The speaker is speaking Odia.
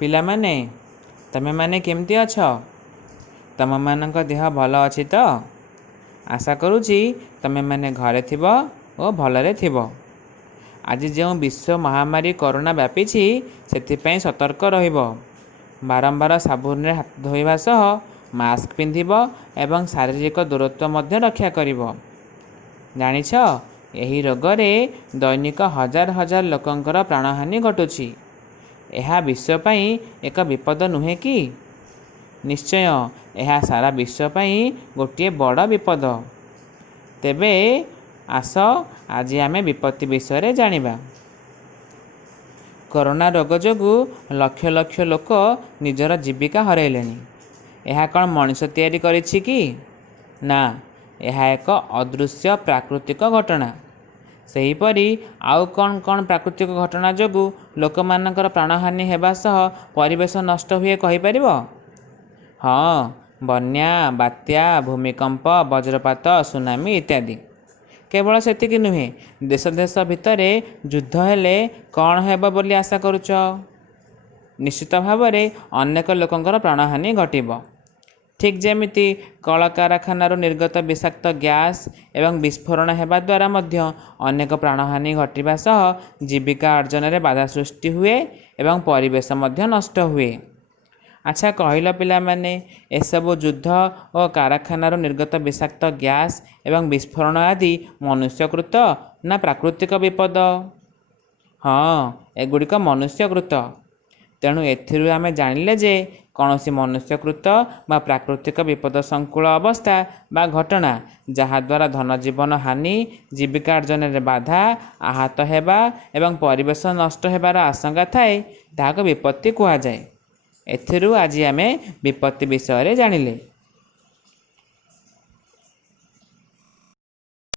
ପିଲାମାନେ ତମେ ମାନେ କେମିତି ଅଛ? ତମମାନଙ୍କ ଦେହ ଭଲ ଅଛି ତ? ଆଶା କରୁଛି ତମେମାନେ ଘରେ ଥିବ ଓ ଭଲରେ ଥିବ। ଆଜି ଯେଉଁ ବିଶ୍ୱ ମହାମାରୀ କରୋନା ବ୍ୟାପିଛି ସେଥିପାଇଁ ସତର୍କ ରହିବ। ବାରମ୍ବାର ସାବୁନରେ ହାତ ଧୋଇବା ସହ ମାସ୍କ ପିନ୍ଧିବ ଏବଂ ଶାରୀରିକ ଦୂରତ୍ୱ ମଧ୍ୟ ରକ୍ଷା କରିବ। ଜାଣିଛ, ଏହି ରୋଗରେ ଦୈନିକ ହଜାର ହଜାର ଲୋକଙ୍କର ପ୍ରାଣହାନି ଘଟୁଛି। ଏହା ବିଶ୍ୱ ପାଇଁ ଏକ ବିପଦ ନୁହେଁ କି? ନିଶ୍ଚୟ ଏହା ସାରା ବିଶ୍ୱ ପାଇଁ ଗୋଟିଏ ବଡ଼ ବିପଦ। ତେବେ ଆସ ଆଜି ଆମେ ବିପତ୍ତି ବିଷୟରେ ଜାଣିବା। କରୋନା ରୋଗ ଯୋଗୁଁ ଲକ୍ଷ ଲକ୍ଷ ଲୋକ ନିଜର ଜୀବିକା ହରାଇଲେଣି। ଏହା କ'ଣ ମଣିଷ ତିଆରି କରିଛି କି? ନା, ଏହା ଏକ ଅଦୃଶ୍ୟ ପ୍ରାକୃତିକ ଘଟଣା। ସେହିପରି ଆଉ କ'ଣ କ'ଣ ପ୍ରାକୃତିକ ଘଟଣା ଯୋଗୁଁ ଲୋକମାନଙ୍କର ପ୍ରାଣହାନି ହେବା ସହ ପରିବେଶ ନଷ୍ଟ ହୁଏ କହିପାରିବ? ହଁ, ବନ୍ୟା, ବାତ୍ୟା, ଭୂମିକମ୍ପ, ବଜ୍ରପାତ, ସୁନାମି ଇତ୍ୟାଦି। କେବଳ ସେତିକି ନୁହେଁ, ଦେଶ ଦେଶ ଭିତରେ ଯୁଦ୍ଧ ହେଲେ କ'ଣ ହେବ ବୋଲି ଆଶା କରୁଛ? ନିଶ୍ଚିତ ଭାବରେ ଅନେକ ଲୋକଙ୍କର ପ୍ରାଣହାନି ଘଟିବ। ଠିକ୍ ଯେମିତି କଳକାରଖାନାରୁ ନିର୍ଗତ ବିଷାକ୍ତ ଗ୍ୟାସ୍ ଏବଂ ବିସ୍ଫୋରଣ ହେବା ଦ୍ୱାରା ମଧ୍ୟ ଅନେକ ପ୍ରାଣହାନି ଘଟିବା ସହ ଜୀବିକା ଅର୍ଜନରେ ବାଧା ସୃଷ୍ଟି ହୁଏ ଏବଂ ପରିବେଶ ମଧ୍ୟ ନଷ୍ଟ ହୁଏ। ଆଚ୍ଛା କହିଲ ପିଲାମାନେ, ଏସବୁ ଯୁଦ୍ଧ ଓ କାରଖାନାରୁ ନିର୍ଗତ ବିଷାକ୍ତ ଗ୍ୟାସ୍ ଏବଂ ବିସ୍ଫୋରଣ ଆଦି ମନୁଷ୍ୟକୃତ ନା ପ୍ରାକୃତିକ ବିପଦ? ହଁ, ଏଗୁଡ଼ିକ ମନୁଷ୍ୟକୃତ। ତେଣୁ ଏଥିରୁ ଆମେ ଜାଣିଲେ ଯେ କୌଣସି ମନୁଷ୍ୟକୃତ ବା ପ୍ରାକୃତିକ ବିପଦସଂକୁଳ ଅବସ୍ଥା ବା ଘଟଣା ଯାହାଦ୍ୱାରା ଧନଜୀବନ ହାନି, ଜୀବିକା ଅର୍ଜନରେ ବାଧା, ଆହତ ହେବା ଏବଂ ପରିବେଶ ନଷ୍ଟ ହେବାର ଆଶଙ୍କା ଥାଏ ତାହାକୁ ବିପତ୍ତି କୁହାଯାଏ। ଏଥିରୁ ଆଜି ଆମେ ବିପତ୍ତି ବିଷୟରେ ଜାଣିଲେ।